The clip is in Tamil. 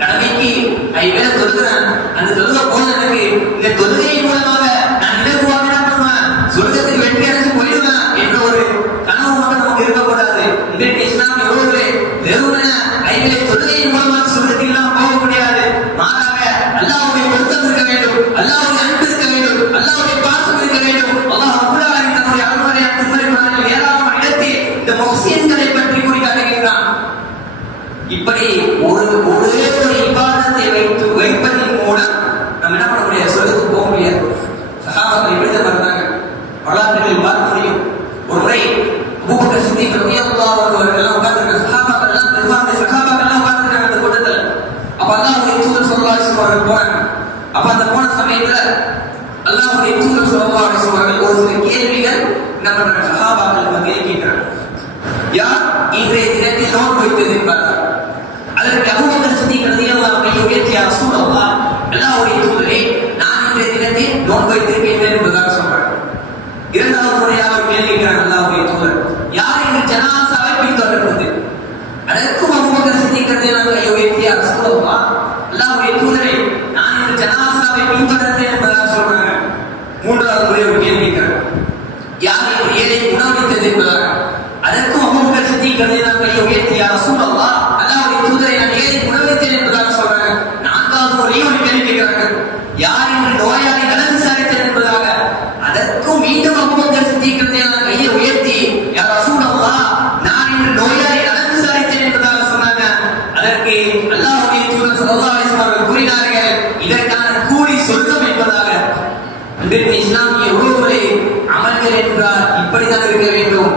கடமைக்கு 5 வேளை தொழுகிறேன், அந்த தொழுகை போல எனக்கு இந்த தொழுகையின் மூலமாக நான் இலகுவாக என்ன பண்ணுவேன், சொர்க்கத்துக்கு வெற்றி அடைஞ்சு போயிடுவேன் என்ற ஒரு கனவு மட்டும் நமக்கு இருக்கக்கூடாது. இன்றைக்கு இஸ்லாமிய உறவுகளே, வெறுமன 5 வேளை தொழுகையின் மூலமாக சொர்க்கத்தில் நாம் போக முடியாது. மாறாக அல்லாஹ்வுடைய பொருத்தம் இருக்க வேண்டும், அல்லாஹ்வுடைய அன்பு இருக்க வேண்டும், அல்லாஹ்வுடைய பாசம் இருக்க வேண்டும். அல்லாஹ் ரப்பல் ஆலமீன் தன்னுடைய அருள்மறை திருமறை குர்ஆனில் ஏராளமான இடத்தில் இந்த முஹ்சின்களை பற்றி கூறி காட்டுகின்றான். இப்படி ஒரே ஒரு இபாதத்தை வைப்பதன் மூலம் நம்ம என்ன பண்ண முடியாது, சொர்க்கத்துக்கு போக முடியாது. சஹாபாக்கள் இப்படிதான் வந்தாங்க, வரலாற்றுகளில் பார்க்க முடியும். ஒரு முறை அபூபக்கர் சித்திக் ரலியல்லாஹு அன்ஹு அவர்கள் உட்கார்ந்திருக்காங்க, சஹாபாக்கள் எல்லாம் பெரும்பான்மை சஹாபாக்கள் எல்லாம் உட்கார்ந்திருக்காங்க அந்த கூட்டத்தில். அப்ப அல்லாஹ்வுடைய தூதர் ஸல்லல்லாஹு அலைஹி வஸல்லம் அவர்கள் போறாங்க. அப்ப அந்த போன சமயத்துல அல்லாஹ்வுடைய தூதர் ஸல்லல்லாஹு அலைஹி வஸல்லம் அவர்கள் ஒரு சில கேள்விகள் என்ன பண்றாங்க, சஹாபாக்கள் மத்தியில் கேட்கிறாங்க. யார் இன்றைய தினத்தில் நோன்பு வைத்திருக்கிறார்கள்? அதற்கு அபூபக்கர் சித்திக் ரலியல்லாஹு அன்ஹு உயர்த்திய ரசூலல்லாஹ், அல்லாஹ்வுடைய தூதரே, நான் இன்றைய தினத்தில் நோன்பு வைத்திருக்கிறேன் என்பதாக சொல்றாங்க. இரண்டாவது முறையாக ஒரு கேள்வி கேட்கிறாங்க அல்லாஹ்வுடைய தூதர், யார் இன்று ஜனாசாவை பின்தொடர்வது? அதற்கும் அபூபக்கர் சித்திக் ரலியல்லாஹு அன்ஹு உயர்த்திய ரசூலல்லாஹ், அல்லாஹ்வுடைய தூதரே, நான் இன்று ஜனாசாவை பின்தொடர்ந்தேன் என்பதாக சொல்றாங்க. மூன்றாவது முறை ஒரு கேள்வி கேட்கிறாங்க, யார் இன்று ஏழை உணவளித்தது என்பதாக. அதற்கும் அபூபக்கர் சித்திக் ரலியல்லாஹு அன்ஹு உயர்த்திய ரசூலல்லாஹ், அல்லாஹ்வுடைய தூதரை, நான் ஏழை உணவளித்தேன் என்பதாக சொல்றாங்க. நான்காவது முறையும் ஒரு கேள்வி கேட்கிறாங்க, யார் இன்று நோயாளி நலம் விசாரித்தேன் என்பதாக. அதற்கும் மீண்டும் அபூபக்கர் சித்திக் ரலியல்லாஹு அன்ஹு உயர்த்தி, யா ரசூலல்லாஹ், நான் இன்று நோயாளி நலம் விசாரித்தேன் என்பதாக சொன்னாங்க. அதற்கு அல்லாஹ்வுடைய தூதர் ஸல்லல்லாஹு அலைஹி வஸல்லம் அவர்கள் கூறினார்கள், இதற்கான கூலி சொர்க்கம் என்பதாக. இன்றைக்கு இஸ்லாமிய உறவுகளே, அமல்கள் என்றால் இப்படிதான் இருக்க வேண்டும்.